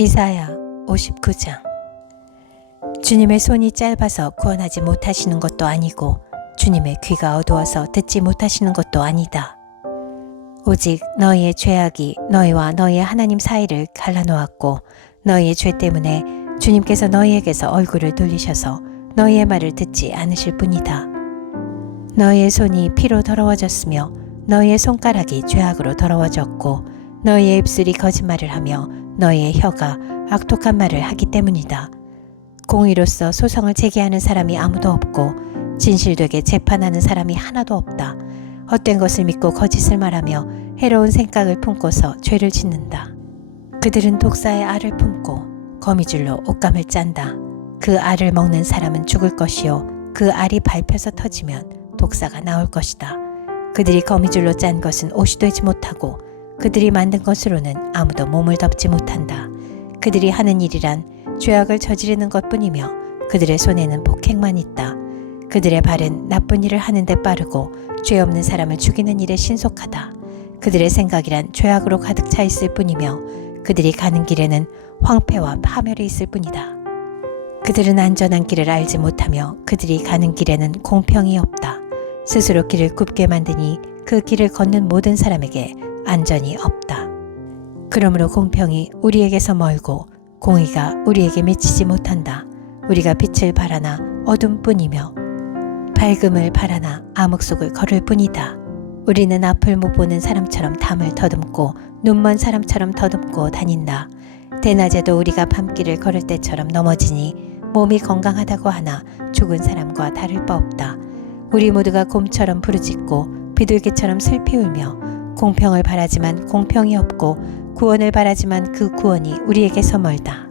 이사야 59장. 주님의 손이 짧아서 구원하지 못하시는 것도 아니고 주님의 귀가 어두워서 듣지 못하시는 것도 아니다. 오직 너희의 죄악이 너희와 너희의 하나님 사이를 갈라놓았고 너희의 죄 때문에 주님께서 너희에게서 얼굴을 돌리셔서 너희의 말을 듣지 않으실 뿐이다. 너희의 손이 피로 더러워졌으며 너희의 손가락이 죄악으로 더러워졌고 너희의 입술이 거짓말을 하며 너희의 혀가 악독한 말을 하기 때문이다. 공의로서 소송을 제기하는 사람이 아무도 없고 진실되게 재판하는 사람이 하나도 없다. 헛된 것을 믿고 거짓을 말하며 해로운 생각을 품고서 죄를 짓는다. 그들은 독사의 알을 품고 거미줄로 옷감을 짠다. 그 알을 먹는 사람은 죽을 것이요 그 알이 밟혀서 터지면 독사가 나올 것이다. 그들이 거미줄로 짠 것은 옷이 되지 못하고 그들이 만든 것으로는 아무도 몸을 덮지 못한다. 그들이 하는 일이란 죄악을 저지르는 것뿐이며 그들의 손에는 폭행만 있다. 그들의 발은 나쁜 일을 하는 데 빠르고 죄 없는 사람을 죽이는 일에 신속하다. 그들의 생각이란 죄악으로 가득 차 있을 뿐이며 그들이 가는 길에는 황폐와 파멸이 있을 뿐이다. 그들은 안전한 길을 알지 못하며 그들이 가는 길에는 공평이 없다. 스스로 길을 굽게 만드니 그 길을 걷는 모든 사람에게 안전이 없다. 그러므로 공평이 우리에게서 멀고 공의가 우리에게 미치지 못한다. 우리가 빛을 바라나 어둠뿐이며 밝음을 바라나 암흑 속을 걸을 뿐이다. 우리는 앞을 못 보는 사람처럼 담을 더듬고 눈먼 사람처럼 더듬고 다닌다. 대낮에도 우리가 밤길을 걸을 때처럼 넘어지니 몸이 건강하다고 하나 죽은 사람과 다를 바 없다. 우리 모두가 곰처럼 부르짖고 비둘기처럼 슬피 울며 공평을 바라지만 공평이 없고 구원을 바라지만 그 구원이 우리에게서 멀다.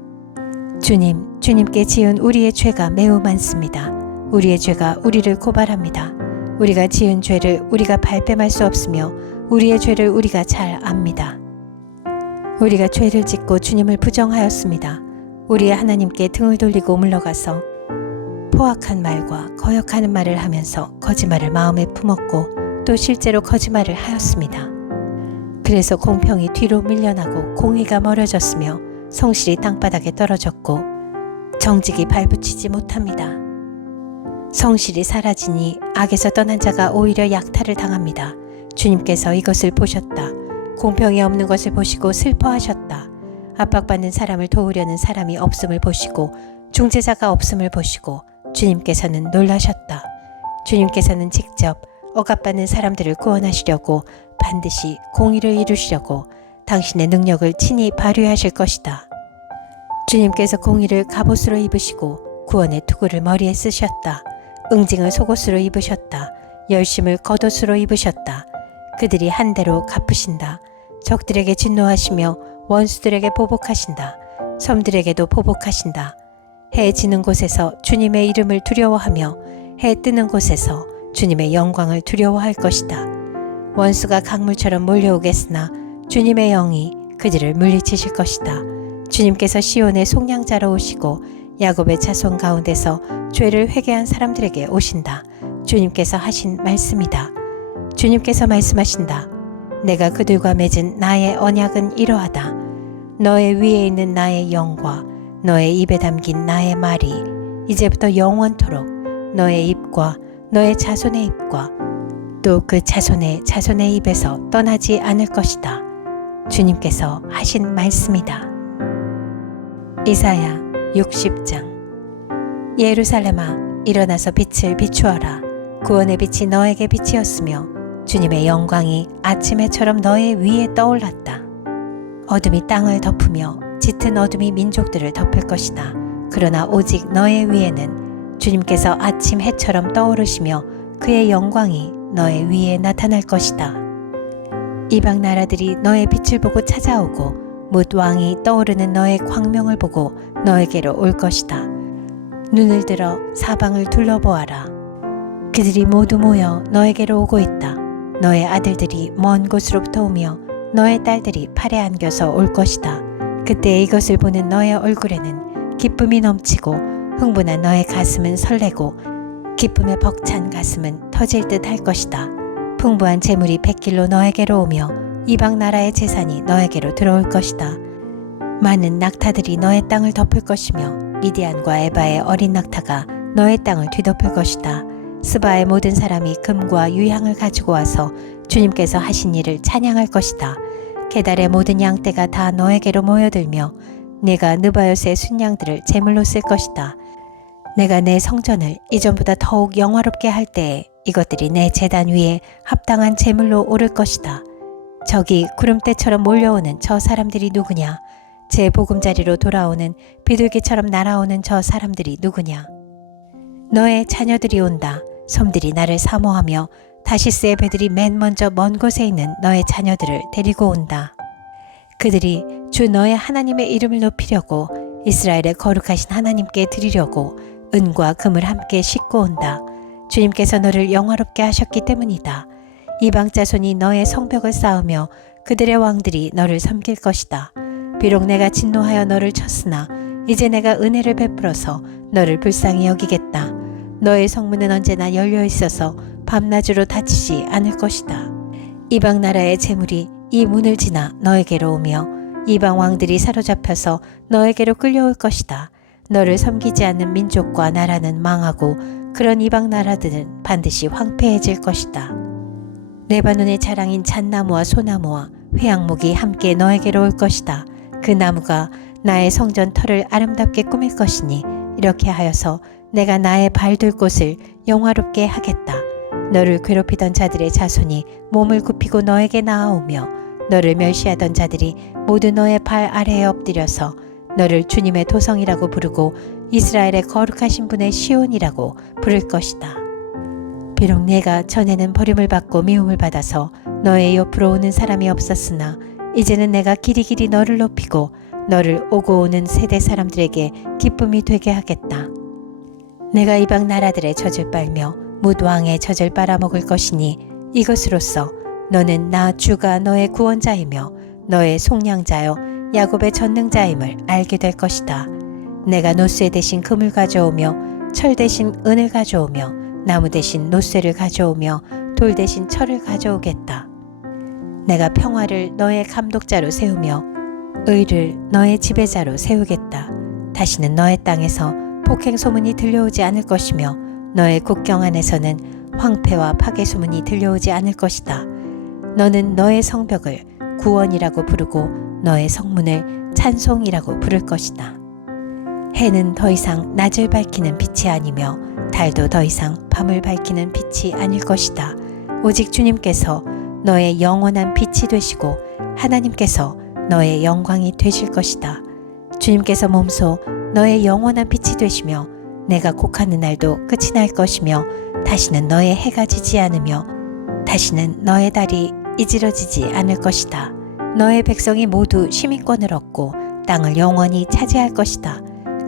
주님께 지은 우리의 죄가 매우 많습니다. 우리의 죄가 우리를 고발합니다. 우리가 지은 죄를 우리가 발뺌할 수 없으며 우리의 죄를 우리가 잘 압니다. 우리가 죄를 짓고 주님을 부정하였습니다. 우리의 하나님께 등을 돌리고 물러가서 포악한 말과 거역하는 말을 하면서 거짓말을 마음에 품었고 또 실제로 거짓말을 하였습니다. 그래서 공평이 뒤로 밀려나고 공의가 멀어졌으며 성실이 땅바닥에 떨어졌고 정직이 발붙이지 못합니다. 성실이 사라지니 악에서 떠난 자가 오히려 약탈을 당합니다. 주님께서 이것을 보셨다. 공평이 없는 것을 보시고 슬퍼하셨다. 압박받는 사람을 도우려는 사람이 없음을 보시고 중재자가 없음을 보시고 주님께서는 놀라셨다. 주님께서는 직접 억압받는 사람들을 구원하시려고 반드시 공의를 이루시려고 당신의 능력을 친히 발휘하실 것이다. 주님께서 공의를 갑옷으로 입으시고 구원의 투구를 머리에 쓰셨다. 응징을 속옷으로 입으셨다. 열심을 겉옷으로 입으셨다. 그들이 한 대로 갚으신다. 적들에게 진노하시며 원수들에게 보복하신다. 섬들에게도 보복하신다. 해 지는 곳에서 주님의 이름을 두려워하며 해 뜨는 곳에서 주님의 영광을 두려워할 것이다. 원수가 강물처럼 몰려오겠으나 주님의 영이 그들을 물리치실 것이다. 주님께서 시온의 속량자로 오시고 야곱의 자손 가운데서 죄를 회개한 사람들에게 오신다. 주님께서 하신 말씀이다. 주님께서 말씀하신다. 내가 그들과 맺은 나의 언약은 이러하다. 너의 위에 있는 나의 영과 너의 입에 담긴 나의 말이 이제부터 영원토록 너의 입과 너의 자손의 입과 또 그 자손의 자손의 입에서 떠나지 않을 것이다. 주님께서 하신 말씀이다. 이사야 60장. 예루살렘아, 일어나서 빛을 비추어라. 구원의 빛이 너에게 빛이었으며 주님의 영광이 아침 해처럼 너의 위에 떠올랐다. 어둠이 땅을 덮으며 짙은 어둠이 민족들을 덮을 것이다. 그러나 오직 너의 위에는 주님께서 아침 해처럼 떠오르시며 그의 영광이 너의 위에 나타날 것이다. 이방 나라들이 너의 빛을 보고 찾아오고 뭇 왕이 떠오르는 너의 광명을 보고 너에게로 올 것이다. 눈을 들어 사방을 둘러보아라. 그들이 모두 모여 너에게로 오고 있다. 너의 아들들이 먼 곳으로부터 오며 너의 딸들이 팔에 안겨서 올 것이다. 그때 이것을 보는 너의 얼굴에는 기쁨이 넘치고 흥분한 너의 가슴은 설레고 기쁨에 벅찬 가슴은 터질 듯 할 것이다. 풍부한 재물이 백길로 너에게로 오며 이방 나라의 재산이 너에게로 들어올 것이다. 많은 낙타들이 너의 땅을 덮을 것이며 미디안과 에바의 어린 낙타가 너의 땅을 뒤덮을 것이다. 스바의 모든 사람이 금과 유향을 가지고 와서 주님께서 하신 일을 찬양할 것이다. 게달의 모든 양떼가 다 너에게로 모여들며 네가 느바요스의 순양들을 제물로 쓸 것이다. 내가 내 성전을 이전보다 더욱 영화롭게 할 때에 이것들이 내 제단 위에 합당한 제물로 오를 것이다. 저기 구름대처럼 몰려오는 저 사람들이 누구냐? 제 보금자리로 돌아오는 비둘기처럼 날아오는 저 사람들이 누구냐? 너의 자녀들이 온다. 섬들이 나를 사모하며 다시스의 배들이 맨 먼저 먼 곳에 있는 너의 자녀들을 데리고 온다. 그들이 주 너의 하나님의 이름을 높이려고 이스라엘의 거룩하신 하나님께 드리려고 은과 금을 함께 싣고 온다. 주님께서 너를 영화롭게 하셨기 때문이다. 이방 자손이 너의 성벽을 쌓으며 그들의 왕들이 너를 섬길 것이다. 비록 내가 진노하여 너를 쳤으나 이제 내가 은혜를 베풀어서 너를 불쌍히 여기겠다. 너의 성문은 언제나 열려 있어서 밤낮으로 닫히지 않을 것이다. 이방 나라의 재물이 이 문을 지나 너에게로 오며 이방 왕들이 사로잡혀서 너에게로 끌려올 것이다. 너를 섬기지 않는 민족과 나라는 망하고 그런 이방 나라들은 반드시 황폐해질 것이다. 레바논의 자랑인 잣나무와 소나무와 회양목이 함께 너에게로 올 것이다. 그 나무가 나의 성전 터를 아름답게 꾸밀 것이니 이렇게 하여서 내가 나의 발둘 곳을 영화롭게 하겠다. 너를 괴롭히던 자들의 자손이 몸을 굽히고 너에게 나아오며 너를 멸시하던 자들이 모두 너의 발 아래에 엎드려서 너를 주님의 도성이라고 부르고 이스라엘의 거룩하신 분의 시온이라고 부를 것이다. 비록 내가 전에는 버림을 받고 미움을 받아서 너의 옆으로 오는 사람이 없었으나 이제는 내가 길이길이 너를 높이고 너를 오고 오는 세대 사람들에게 기쁨이 되게 하겠다. 내가 이방 나라들의 젖을 빨며 뭇 왕의 젖을 빨아먹을 것이니 이것으로써 너는 나 주가 너의 구원자이며 너의 속량자여 야곱의 전능자임을 알게 될 것이다. 내가 노쇠 대신 금을 가져오며 철 대신 은을 가져오며 나무 대신 노쇠를 가져오며 돌 대신 철을 가져오겠다. 내가 평화를 너의 감독자로 세우며 의를 너의 지배자로 세우겠다. 다시는 너의 땅에서 폭행 소문이 들려오지 않을 것이며 너의 국경 안에서는 황폐와 파괴 소문이 들려오지 않을 것이다. 너는 너의 성벽을 구원이라고 부르고 너의 성문을 찬송이라고 부를 것이다. 해는 더 이상 낮을 밝히는 빛이 아니며 달도 더 이상 밤을 밝히는 빛이 아닐 것이다. 오직 주님께서 너의 영원한 빛이 되시고 하나님께서 너의 영광이 되실 것이다. 주님께서 몸소 너의 영원한 빛이 되시며 내가 곡하는 날도 끝이 날 것이며 다시는 너의 해가 지지 않으며 다시는 너의 달이 이지러지지 않을 것이다. 너의 백성이 모두 시민권을 얻고 땅을 영원히 차지할 것이다.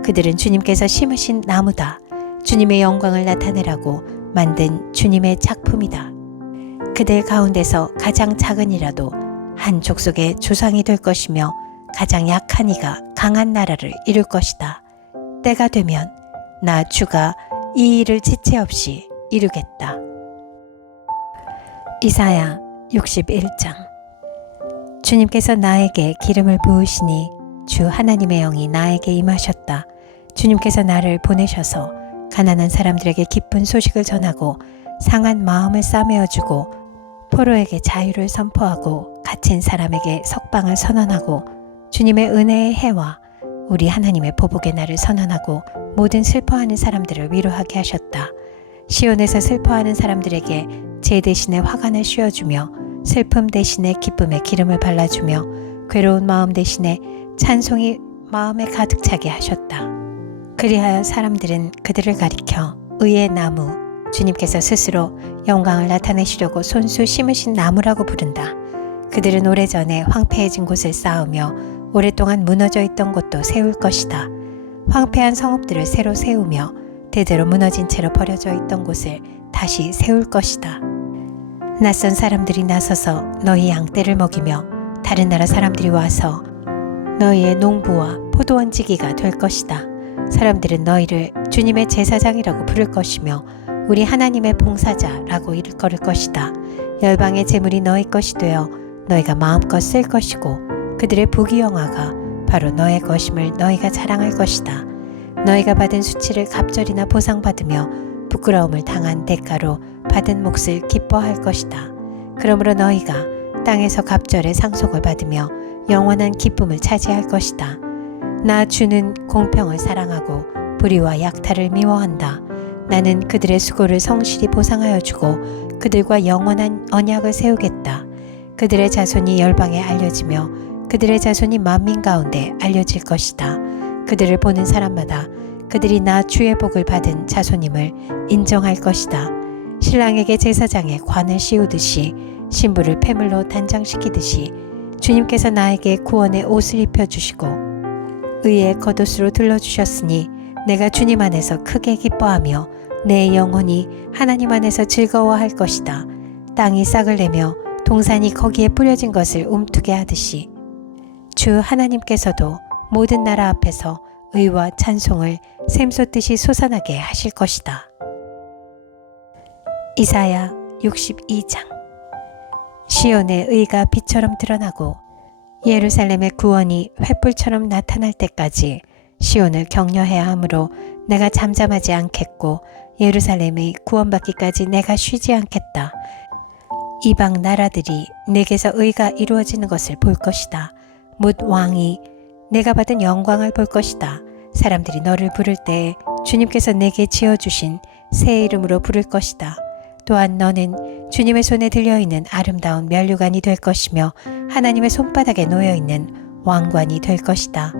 그들은 주님께서 심으신 나무다. 주님의 영광을 나타내라고 만든 주님의 작품이다. 그들 가운데서 가장 작은 이라도 한 족속의 조상이 될 것이며 가장 약한 이가 강한 나라를 이룰 것이다. 때가 되면 나 주가 이 일을 지체 없이 이루겠다. 이사야 61장. 주님께서 나에게 기름을 부으시니 주 하나님의 영이 나에게 임하셨다. 주님께서 나를 보내셔서 가난한 사람들에게 기쁜 소식을 전하고 상한 마음을 싸매어주고 포로에게 자유를 선포하고 갇힌 사람에게 석방을 선언하고 주님의 은혜의 해와 우리 하나님의 보복의 날을 선언하고 모든 슬퍼하는 사람들을 위로하게 하셨다. 시온에서 슬퍼하는 사람들에게 제 대신에 화관을 씌워주며 슬픔 대신에 기쁨의 기름을 발라주며 괴로운 마음 대신에 찬송이 마음에 가득 차게 하셨다. 그리하여 사람들은 그들을 가리켜 의의 나무, 주님께서 스스로 영광을 나타내시려고 손수 심으신 나무라고 부른다. 그들은 오래전에 황폐해진 곳을 쌓으며 오랫동안 무너져 있던 곳도 세울 것이다. 황폐한 성읍들을 새로 세우며 대대로 무너진 채로 버려져 있던 곳을 다시 세울 것이다. 낯선 사람들이 나서서 너희 양떼를 먹이며 다른 나라 사람들이 와서 너희의 농부와 포도원지기가 될 것이다. 사람들은 너희를 주님의 제사장이라고 부를 것이며 우리 하나님의 봉사자라고 일컬을 것이다. 열방의 재물이 너희 것이 되어 너희가 마음껏 쓸 것이고 그들의 부귀영화가 바로 너의 것임을 너희가 자랑할 것이다. 너희가 받은 수치를 갑절이나 보상받으며 부끄러움을 당한 대가로 받은 몫을 기뻐할 것이다. 그러므로 너희가 땅에서 갑절의 상속을 받으며 영원한 기쁨을 차지할 것이다. 나 주는 공평을 사랑하고 불의와 약탈을 미워한다. 나는 그들의 수고를 성실히 보상하여 주고 그들과 영원한 언약을 세우겠다. 그들의 자손이 열방에 알려지며 그들의 자손이 만민 가운데 알려질 것이다. 그들을 보는 사람마다 그들이 나 주의 복을 받은 자손임을 인정할 것이다. 신랑에게 제사장에 관을 씌우듯이 신부를 폐물로 단장시키듯이 주님께서 나에게 구원의 옷을 입혀주시고 의의 겉옷으로 둘러주셨으니 내가 주님 안에서 크게 기뻐하며 내 영혼이 하나님 안에서 즐거워할 것이다. 땅이 싹을 내며 동산이 거기에 뿌려진 것을 움트게 하듯이 주 하나님께서도 모든 나라 앞에서 의와 찬송을 샘솟듯이 솟아나게 하실 것이다. 이사야 62장. 시온의 의가 빛처럼 드러나고 예루살렘의 구원이 횃불처럼 나타날 때까지 시온을 격려해야 하므로 내가 잠잠하지 않겠고 예루살렘이 구원받기까지 내가 쉬지 않겠다. 이방 나라들이 내게서 의가 이루어지는 것을 볼 것이다. 뭇 왕이 내가 받은 영광을 볼 것이다. 사람들이 너를 부를 때에 주님께서 내게 지어주신 새 이름으로 부를 것이다. 또한 너는 주님의 손에 들려있는 아름다운 면류관이 될 것이며 하나님의 손바닥에 놓여있는 왕관이 될 것이다.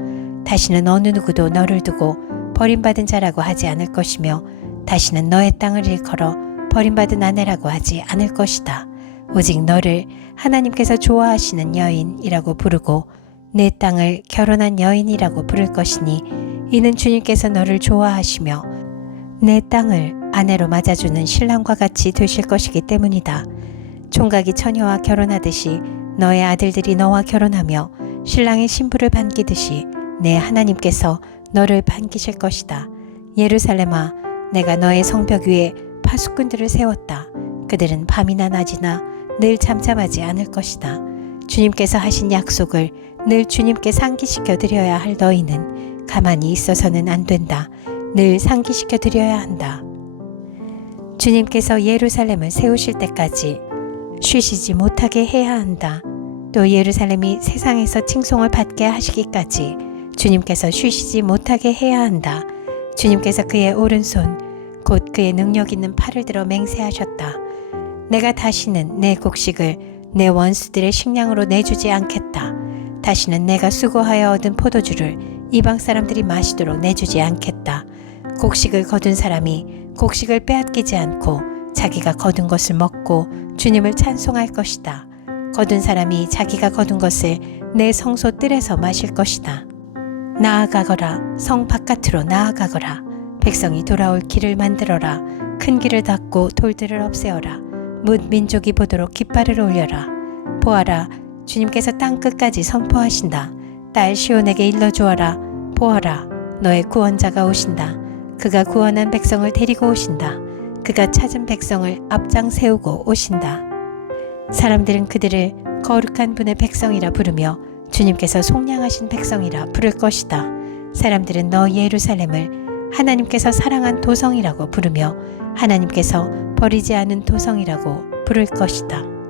다시는 어느 누구도 너를 두고 버림받은 자라고 하지 않을 것이며 다시는 너의 땅을 일컬어 버림받은 아내라고 하지 않을 것이다. 오직 너를 하나님께서 좋아하시는 여인이라고 부르고 내 땅을 결혼한 여인이라고 부를 것이니 이는 주님께서 너를 좋아하시며 내 땅을 아내로 맞아주는 신랑과 같이 되실 것이기 때문이다. 총각이 처녀와 결혼하듯이 너의 아들들이 너와 결혼하며 신랑의 신부를 반기듯이 내 하나님께서 너를 반기실 것이다. 예루살렘아, 내가 너의 성벽 위에 파수꾼들을 세웠다. 그들은 밤이나 낮이나 늘 잠잠하지 않을 것이다. 주님께서 하신 약속을 늘 주님께 상기시켜 드려야 할 너희는 가만히 있어서는 안 된다. 늘 상기시켜 드려야 한다. 주님께서 예루살렘을 세우실 때까지 쉬시지 못하게 해야 한다. 또 예루살렘이 세상에서 칭송을 받게 하시기까지 주님께서 쉬시지 못하게 해야 한다. 주님께서 그의 오른손 곧 그의 능력 있는 팔을 들어 맹세하셨다. 내가 다시는 내 곡식을 내 원수들의 식량으로 내주지 않겠다. 다시는 내가 수고하여 얻은 포도주를 이방 사람들이 마시도록 내주지 않겠다. 곡식을 거둔 사람이 곡식을 빼앗기지 않고 자기가 거둔 것을 먹고 주님을 찬송할 것이다. 거둔 사람이 자기가 거둔 것을 내 성소 뜰에서 마실 것이다. 나아가거라, 성 바깥으로 나아가거라. 백성이 돌아올 길을 만들어라. 큰 길을 닫고 돌들을 없애어라. 뭇 민족이 보도록 깃발을 올려라. 보아라, 주님께서 땅 끝까지 선포하신다. 딸 시온에게 일러주어라. 보아라, 너의 구원자가 오신다. 그가 구원한 백성을 데리고 오신다. 그가 찾은 백성을 앞장 세우고 오신다. 사람들은 그들을 거룩한 분의 백성이라 부르며 주님께서 속량하신 백성이라 부를 것이다. 사람들은 너 예루살렘을 하나님께서 사랑한 도성이라고 부르며 하나님께서 버리지 않은 도성이라고 부를 것이다.